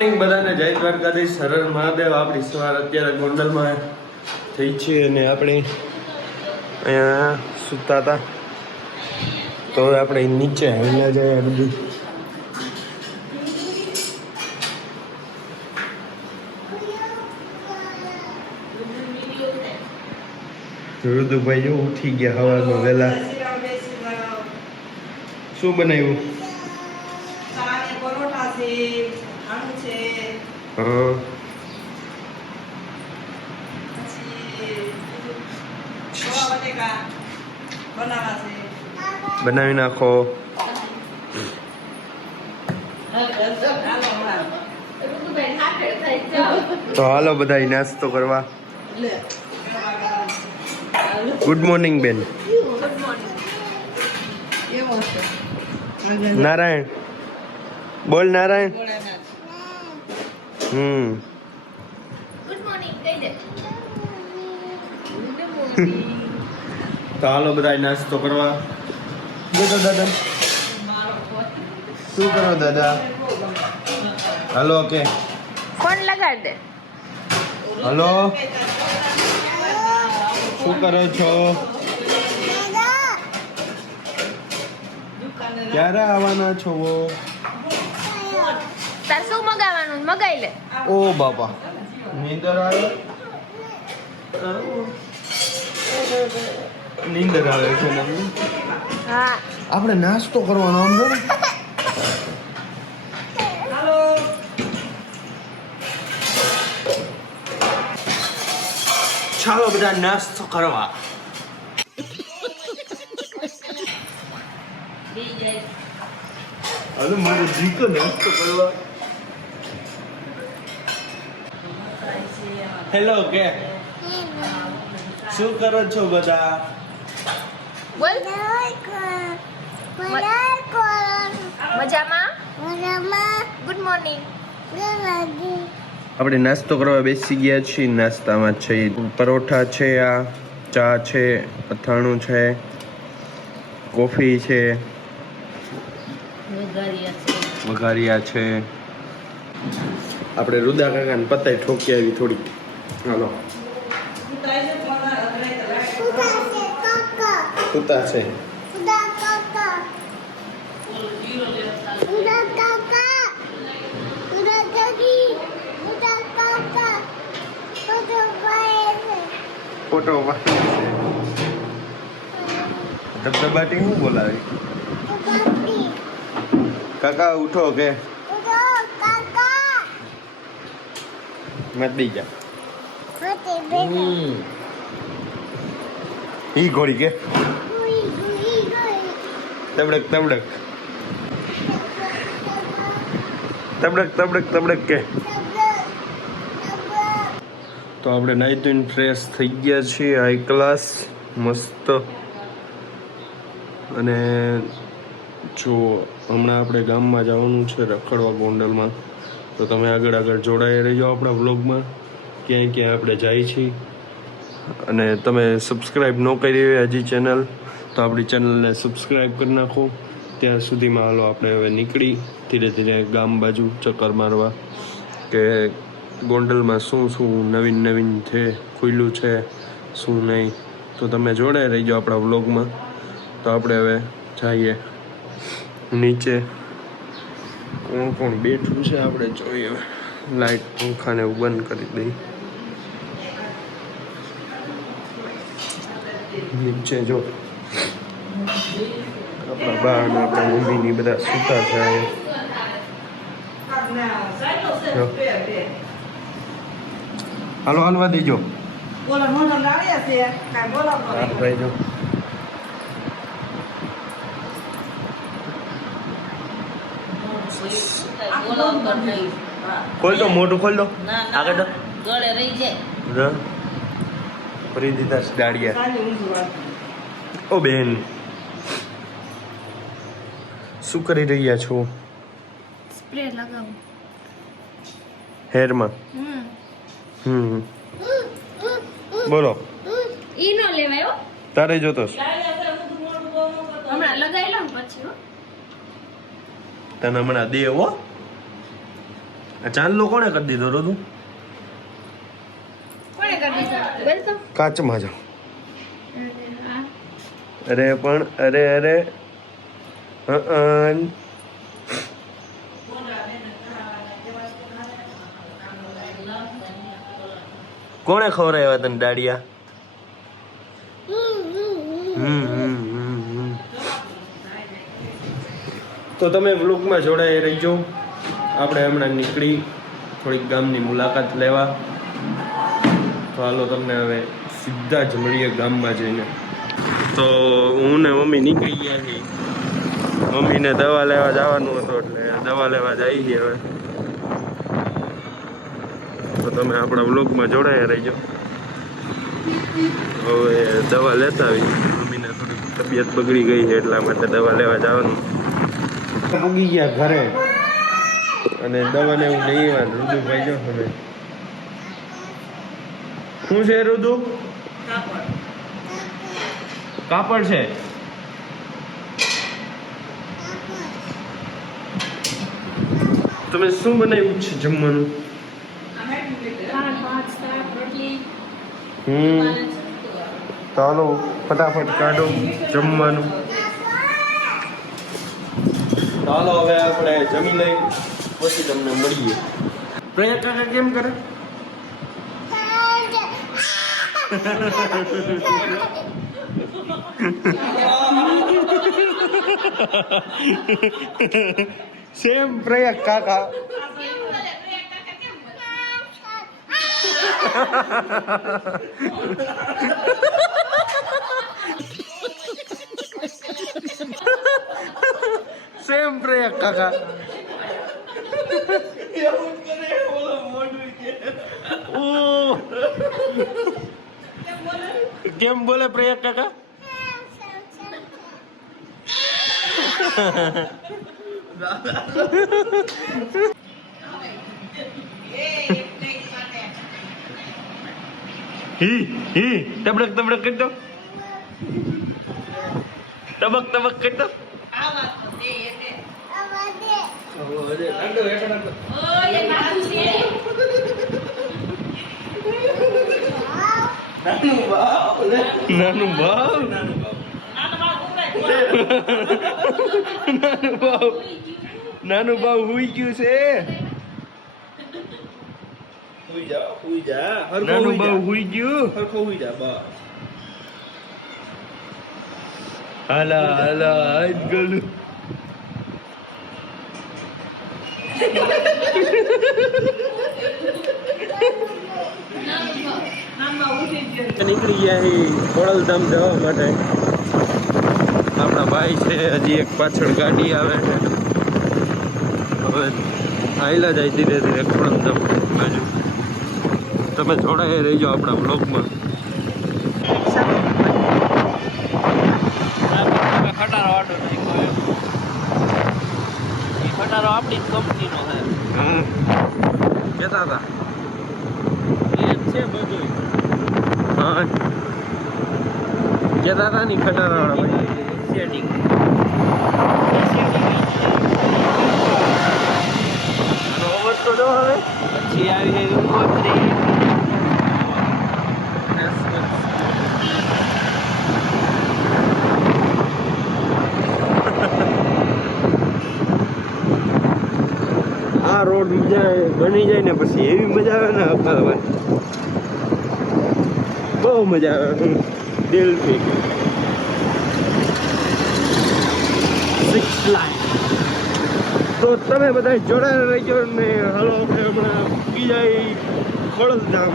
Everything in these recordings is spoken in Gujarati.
બધાને, જય દ્વારકાધીશ સરળ મહાદેવ. આપણી સવાર અત્યારે ગોંડલમાં થઈ છે અને આપણે અહીંયા સૂતા હતા. તો હવે આપણે નીચે આવીને જઈએ બધું રુદુભાઈ ઉઠી ગયા હવાનો વહેલા શું બનાવ્યું સારી પરોઠા છે આલુ છે હા પછી ગોળ બટેકા બનાવવા છે બનાવી નાખો. તો હાલો બધા નાસ્તો કરવા. ગુડ મોર્નિંગ બેન? નારાયણ. બોલ નારાયણ. ગુડ હમ તો હાલો બધા નાસ્તો કરવા. બોલો દાદા. શું કરો દાદા? હલો કે ફોન લગાડ દે. હલો. શું કરો છો? ક્યારે આવવાના છો તાર શું મગાવવાનું? મગાઈ લે. ઓ બાપા. નીંદર આવે. નીંદર આવે છે ને? આપણે નાસ્તો કરવાનો આમ ચાલો બધા નાસ્તો કરવા. અરે મારે જીતો નાસ્તો કરવા. હેલો કે શું કરો છો બધા? બોલ. મજામાં? Good morning. આપણે નાસ્તો કરવા બેસી ગયા છીએ. નાસ્તામાં છે પરોઠા છે આ ચા છે અથાણું છે કોફી છે વઘારિયા છે. આપણે રુદા કાકાને પતાય ઠોકી આવી થોડી હાલો ઉતરાય છે પણ અતરાય તો લાગે. સુતા છે. ફોટો ધબધબાટી શું બોલાવી? કાકા ઉઠો કે? મત દી જા ઈ ઘોડી કે? તબડક તબડક. તબડક તબડક તબડક કે. તો આપણે નાઈ ધોઈને ફ્રેશ થઈ ગયા છીએ હાઈ ક્લાસ મસ્ત. અને જો હમણાં આપણે ગામમાં જવાનું છે રખડવા ગોંડલમાં, તો તમે આગળ આગળ જોડાઈ રહેજો આપણા વ્લોગમાં, ક્યાંય ક્યાંય આપણે જાય છીએ. અને તમે સબસ્ક્રાઈબ ન કરી હોય હજી ચેનલ તો આપણી ચેનલને સબસ્ક્રાઈબ કરી નાખો. ત્યાં સુધીમાં હાલો આપણે હવે નીકળી ધીરે ધીરે ગામ બાજુ ચક્કર મારવા કે ગોંડલમાં શું શું નવીન નવીન છે, ખુલ્લું છે, શું નહીં. તો તમે જોડાઈ રહીજો આપણા વ્લોગમાં. તો આપણે હવે જઈએ નીચે. કોણ કોણ? બેઠું છે આપણે જોઈએ. લાઈટ પંખાને બંધ કરી દઈ. નીચે જો. આપણા બા અને આપણા મમ્મીની બધા સૂતા છે. હાલો હાલવા દેજો. ભાઈ જો ખોલ દો મોટું ખોલ દો આગળ દો ગળે રહી જાય ફરી દીધા દાડિયા. ઓ બેન. શું કરી રહ્યા છો? સ્પ્રે લગાવું. હેરમાં? હમ. હમ. બોલો. ઈ નો લેવાયો તારે જોતો હમણાં લગાવી લઉં પછી હો. તને હમણાં દે હો. આ ચાંદલો કોણે કરી દીધો રોધું? કોણે કરી દીધો? કાચમાં હા. અરે પણ, અરે અરે. કોણે ખવડાવ્યા તને દાડિયા. તો તમે વ્લોગમાં જોડાઈ રહીજો. આપણે હમણાં નીકળી, થોડીક ગામની મુલાકાત લેવા. તો હાલો તમને હવે સીધા જ મળીએ ગામમાં જઈને. તો હું ને મમ્મી નીકળી ગયા છીએ. મમ્મીને દવા લેવા જવાનું હતું એટલે દવા લેવા જઈ ગયા હવે. તો તમે આપણા વ્લોગમાં જોડાયા રહીજો. હવે દવા લેતા આવી મમ્મીને થોડી તબિયત બગડી ગઈ છે એટલા માટે દવા લેવા જવાનું. ઉગી ગયા ઘરે. અને દવાને એવું નહીં વાત રુદુભાઈ જો હવે. શું છે રુદુ? કાપડ છે. તમે શું બનાવ્યું છે જમવાનું? હમ. ચાલો ફટાફટ કાઢો જમવાનું. ચાલો હવે આપણે જમી લઈ પછી તમને મળીએ. પ્રયા કાકા કેમ કરે? Siempre hay caca. Siempre hay caca. Oh. કેમ બોલે પ્રયાગ કાકા હી હી તબડક તબડક કરી દો તબક તબક કરી દો નાનું ભાવ નાનું ભાવ નાનું હુઈ ગયું છે? હુઈ જા હરખો નાનું જા હુઈ ગયું હરખો હુઈ જા બસ. હાલા હાલા આજ ગલું. નીકળી ગયા એ ખોડલધામ જવા માટે. આપણા ભાઈ છે, હજી એક પાછળ ગાડી આવે છે. હવે આયલા જાય ધીરે ધીરે ખોડલધામ બાજુ. તમે જોડાઈ રહીજો આપણા બ્લોગમાં ખટારો આટો નાખ્યો એમ ઈ ખટારો આપણી જ કંપનીનો છે હમ કેતા હતા એમ છે બધું હા કેતા હતા ની ખટારાવાળા ભાઈ. સેટિંગ પછી આવી આ રોડ મજા બની જાય ને પછી એવી મજા આવે ને અપાલવાની બહુ મજા આવે. દિલથી. સિક્સ લાઈન તો તમે બધા જોડાયેલા રહેજો ને હાલો આપણે હમણાં બીજા જાય ખોડલધામ.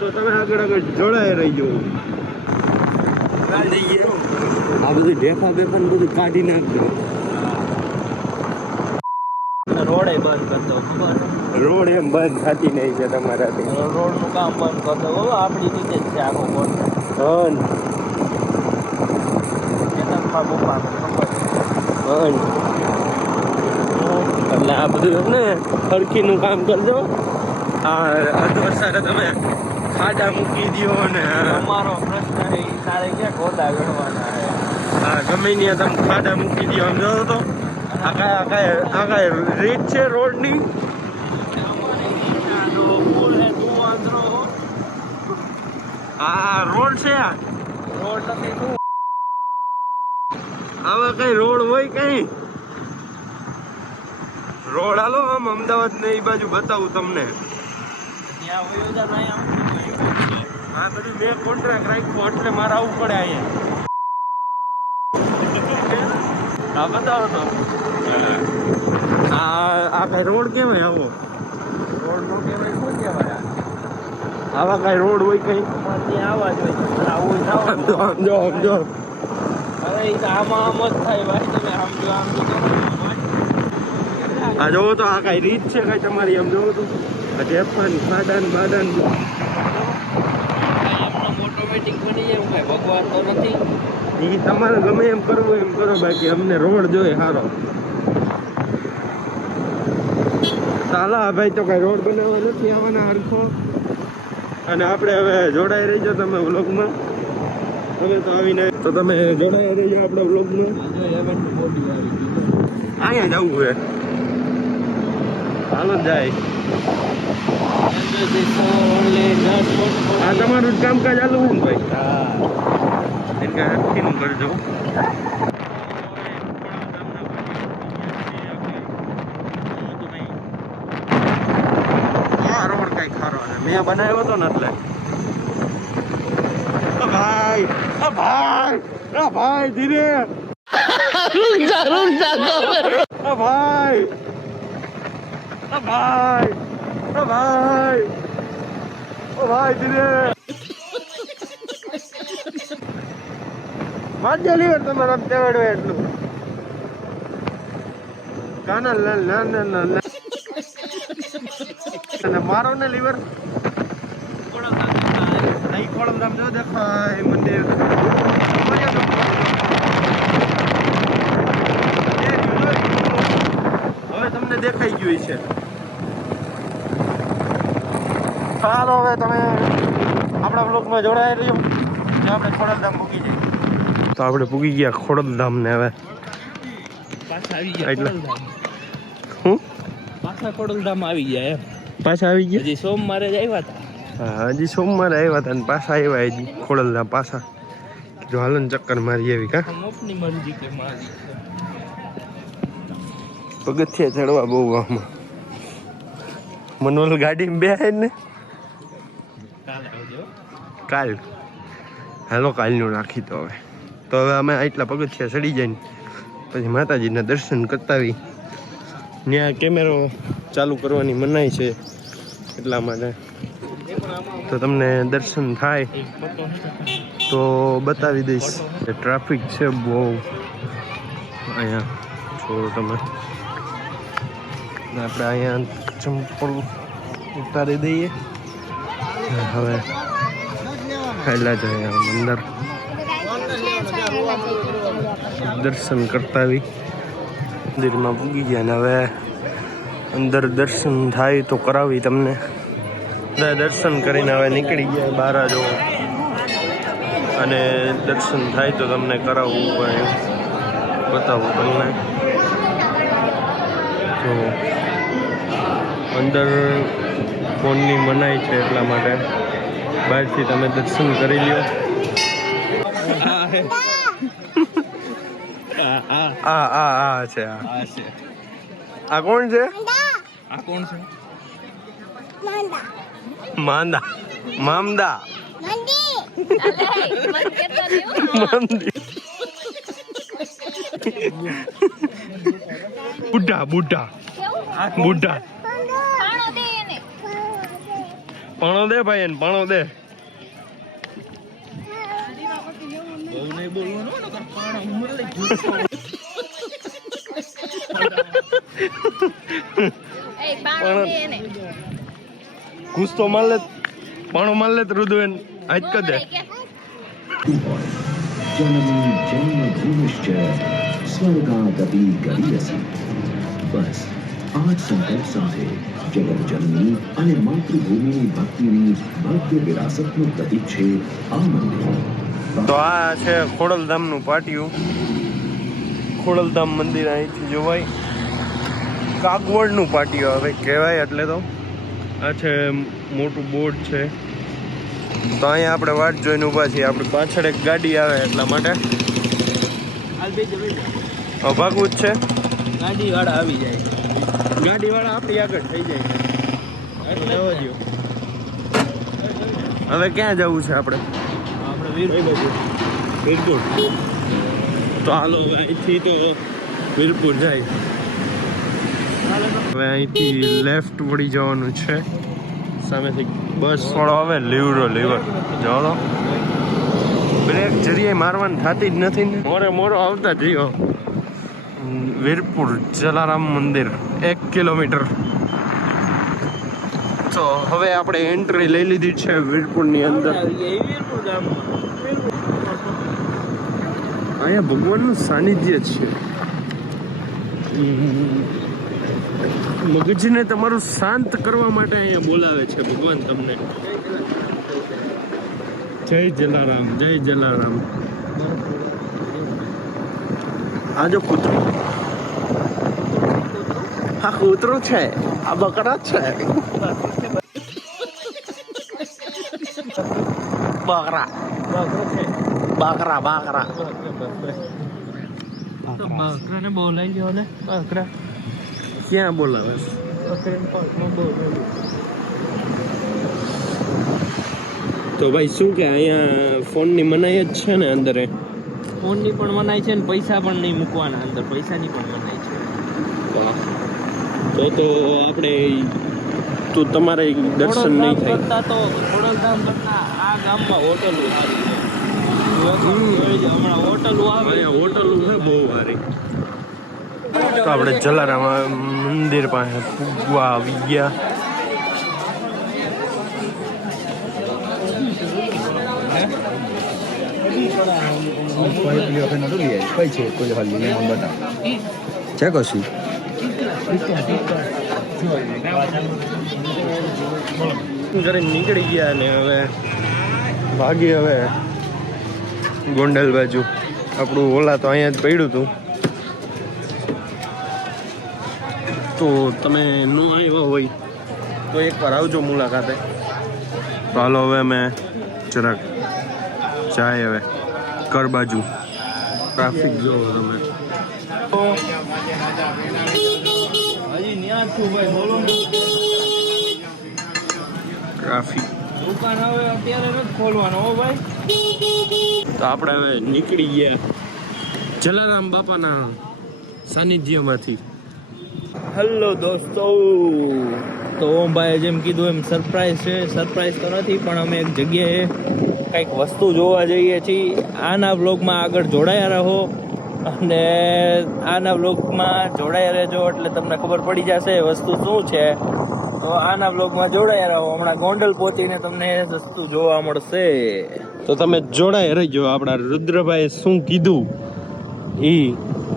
તો તમે આગળ આગળ જોડાય રહેજો. આ બધું ઢેફા બેફા બધું કાઢી નાખજો. રોડે બંધ કરતો ખબર રોડ એમ બંધ થતી નહીં છે તમારાથી. રોડનું કામ બંધ કરતો હો આપણી રીતે જ છે આખો કોન્ટ્રાક્ટ. હન ખબર હન એટલે આ બધું એમને હડકીનું કામ કરજો. આ વરસાદ તમે ખાડા મૂકી દો ને. અમારો પ્રશ્ન એ તારે ક્યાં ગોદા ગણવાના હા ગમે ત્યાં તમે ખાડા મૂકી દો આમ જોતો તો? આ કાંઈ આ કાંઈ આ કાંઈ રીત છે રોડની? આ રોડ છે આ. રોડ નથી આવા કઈ રોડ હોય કઈ? રોડ હાલો આમ અમદાવાદ ને એ બાજુ બતાવું તમને. હા બધું મેં કોન્ટ્રાક્ટ રાખ્યો એટલે મારે આવવું પડે અહીંયા. હા બતાવો તો. આ આ કઈ રોડ કેવાય આવો? રોડ નો કેવાય શું કહેવાય આવા કઈ રોડ હોય કઈ? અમારે ત્યાં આવા જ હોય. આવું જ આવું. આમ જો આમ જો. તો આમાં આમ જ થાય ભાઈ તમે આમ જો આમ જો આ જોવો તો આ કઈ રીત છે કઈ તમારી એમ જોવો તો. આ ટેપન ખાડાન બાડાન ઓટોમેટિક બની જાય કાંઈ ભગવાન તો નથી. એ તમારે ગમે એમ કરવું એમ કરો બાકી અમને રોડ જોઈએ સારો સાલા ભાઈ તો કઈ રોડ બનાવવા નથી આવવાના હરખો. અને આપણે હવે જોડાઈ રહીજો તમે વ્લોગમાં. તમે તો તો તમે જોડાયા રહીજો આપણા ગઈ અહીંયા જવું છે. હાલો જાય. આ તમારું કામકાજ ચાલુ હોય ને ભાઈ? હા. એટલે હરખીનું કરજો. મેં બનાવ્યો હતો ને એટલે. ભાઈ ભાઈ અ જા ધીરે અ ભાઈ ભાઈ ભાઈ. ઓ ભાઈ ધીરે. વાંચે લીવે તમે રમતે વડો એટલું. કાના ના ના મારો ને લીવર. નહીં ખોળમ ધામ જો દેખાય મંદિર. હવે તમને દેખાઈ ગયું છે. ચાલો હવે તમે આપણા બ્લોગમાં જોડાઈ રહ્યો. આપણે ખોડલધામ પૂકી જઈએ તો આપણે પૂકી ગયા ખોડલધામ ને હવે. પાછા આવી ગયા એટલે? ખોડલધામ. હું? પાછા ખોડલધામ આવી ગયા એમ. પાછા આવી ગયા? હજી સોમવારે જ આવ્યા હતા. હજી સોમવારે આવ્યા હતા ને પાછા આવ્યા હજી ખોડલધામ પાછા. જો હાલન ચક્કર મારી આવી કા. પગથિયા ચડવા બહુ આમાં. મનોલ ગાડીમાં બે ને? કાલે હાલો કાલનું રાખી તો હવે. તો હવે અમે આટલા પગથિયા ચડી જાય ને પછી માતાજીના દર્શન કરતા આવી ત્યાં કેમેરો ચાલુ કરવાની મનાઈ છે એટલા માટે. તો તમને દર્શન થાય તો બતાવી દઈશ ટ્રાફિક છે બહુ. અહીંયા છો તમે. આપણે અહીંયા ચંપલ ઉતારી દઈએ. હવે ખાયલા જાય અહીંયા અંદર દર્શન કરતા આવી. મંદિરમાં પૂગી ગયા ને હવે અંદર દર્શન થાય તો કરાવી તમને. દર્શન કરીને હવે નીકળી ગયા બહાર જો અને દર્શન થાય તો તમને કરાવવું પડે બતાવું તમને. તો અંદર ફોનની મનાઈ છે એટલા માટે. બહારથી તમે દર્શન કરી લ્યો. આ આ આ છે આ. આ છે. આ કોણ છે? આ કોણ છે? માંદા. મામદા મંદી. બુઢા બુઢા. બુઢા. પણો દે ભાઈ એને પણો દે. પાણા. ઘૂસ તો મળે પણ મળે રુદવેન આજ કદે. જન્મ જન્મભૂમિશ્ચ સ્વર્ગાગતિ ગરીયસી. બસ આજ સંકલ્પ સાથે જગતજનની અને માતૃભૂમિની ભક્તિની ભવ્ય વિરાસતનું પ્રતીક છે આ મંદિર. તો આ છે ખોડલધામનું પાટિયું. ખોડલધામ મંદિર અહીંથી જોવાય. કાગવડનું પાટિયું હવે કહેવાય એટલે તો. આ છે મોટું બોર્ડ છે. તો અહીંયા આપણે વાટ જોઈને ઊભા છીએ. આપણી પાછળ એક ગાડી આવે એટલા માટે. ભાગવું જ છે. ગાડીવાળા આવી જાય. ગાડીવાળા આપણી આગળ થઈ જાય. હવે ક્યાં જવું છે આપણે? આપણે વીર વીરપુર. તો હાલો અહીંથી તો વીરપુર જાય. હવે અહીંથી લેફ્ટ વળી જવાનું છે. સામેથી બસ થોડો આવે લીવરો લીવર. જવાનો બ્રેક જરીએ મારવાની થતી જ નથી ને. મોરે મોરો આવતા જઈઓ વીરપુર જલારામ મંદિર, એક કિલોમીટર. તો હવે આપણે એન્ટ્રી લઈ લીધી છે વીરપુરની અંદર. અહીંયા ભગવાનનું સાનિધ્ય છે. મગજને તમારું શાંત કરવા માટે અહીંયા બોલાવે છે ભગવાન તમને. જય જલારામ જય જલારામ. આ જો કૂતરો. હા કૂતરો છે, આ બકરા છે. બકરા. બાકરા બાકરા. બકરાને બોલાવી લ્યો ને બકરા. ક્યાં બોલાવે? તો ભાઈ શું કે અહીંયા ફોનની મનાઈ જ છે ને અંદર? ફોનની પણ મનાઈ છે ને પૈસા પણ નહીં મૂકવાના અંદર પૈસાની પણ મનાઈ છે. તો તો આપણે તો તમારે દર્શન નહીં થાય. કરતા તો ખોડલધામ કરતા આ ગામમાં હોટલો સારી છે. હમણાં હોટલો આવે. હોટલ બહુ સારી. તો આપણે જલારામ મંદિર પાસે પૂગવા આવી ગયા છે કશું નીકળી ગયા ને હવે ભાગી હવે ગોંડલ બાજુ. આપણું ઓલા તો અહીંયા જ પડ્યું હતું. તો તમે ન આવ્યા હોય. તો એકવાર આવજો મુલાકાતે. તો હાલો હવે અમે જરાક જાય હવે ઘર બાજુ. ટ્રાફિક તમે. જ છું ભાઈ બોલો ને. ટ્રાફિક. દુકાન હવે અત્યારે નથી ખોલવાનો હો ભાઈ. તો આપણે હવે નીકળી ગયા જલારામ બાપાના સાનિધ્યમાંથી. હેલો દોસ્તો. તો ભાઈએ જેમ કીધું એમ સરપ્રાઈઝ છે. સરપ્રાઈઝ તો નથી, પણ અમે એક જગ્યાએ કંઈક વસ્તુ જોવા જઈએ છીએ. આના બ્લોગમાં આગળ જોડાયા રહો. અને આના બ્લોગમાં જોડાયા રહેજો, એટલે તમને ખબર પડી જશે વસ્તુ શું છે. તો આના બ્લોગમાં જોડાયા રહો. હમણાં ગોંડલ પહોંચીને તમને વસ્તુ જોવા મળશે. તો તમે જોડાઈ રહીજો. આપણા રુદ્રભાઈ શું કીધું એ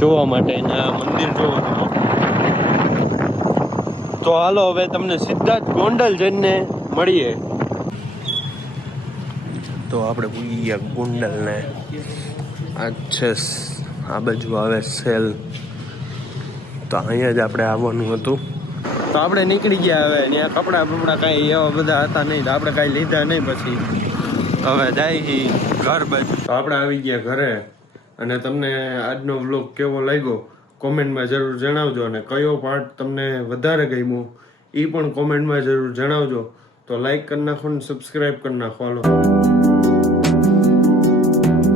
જોવા માટે મંદિર જોવાનું. તો હાલો હવે તમને સીધા જ ગોંડલ જઈને મળીએ. તો આપણે પૂગી ગયા ગોંડલ આ છે આ બાજુ આવે સેલ. તો અહીંયા જ આપણે આવવાનું હતું. તો આપણે નીકળી ગયા હવે ત્યાં કપડાં બપડા કાંઈ એવા બધા હતા નહીં આપણે કાંઈ લીધા નહીં પછી. હવે જાય ઘર બાજુ. તો આપણે આવી ગયા ઘરે અને તમને આજનો વ્લોગ કેવો લાગ્યો? કોમેન્ટમાં જરૂર જણાવજો અને કયો પાર્ટ તમને વધારે ગમ્યો એ પણ કોમેન્ટમાં જરૂર જણાવજો. તો લાઈક કરી નાખો ને સબસ્ક્રાઈબ કરી નાખો.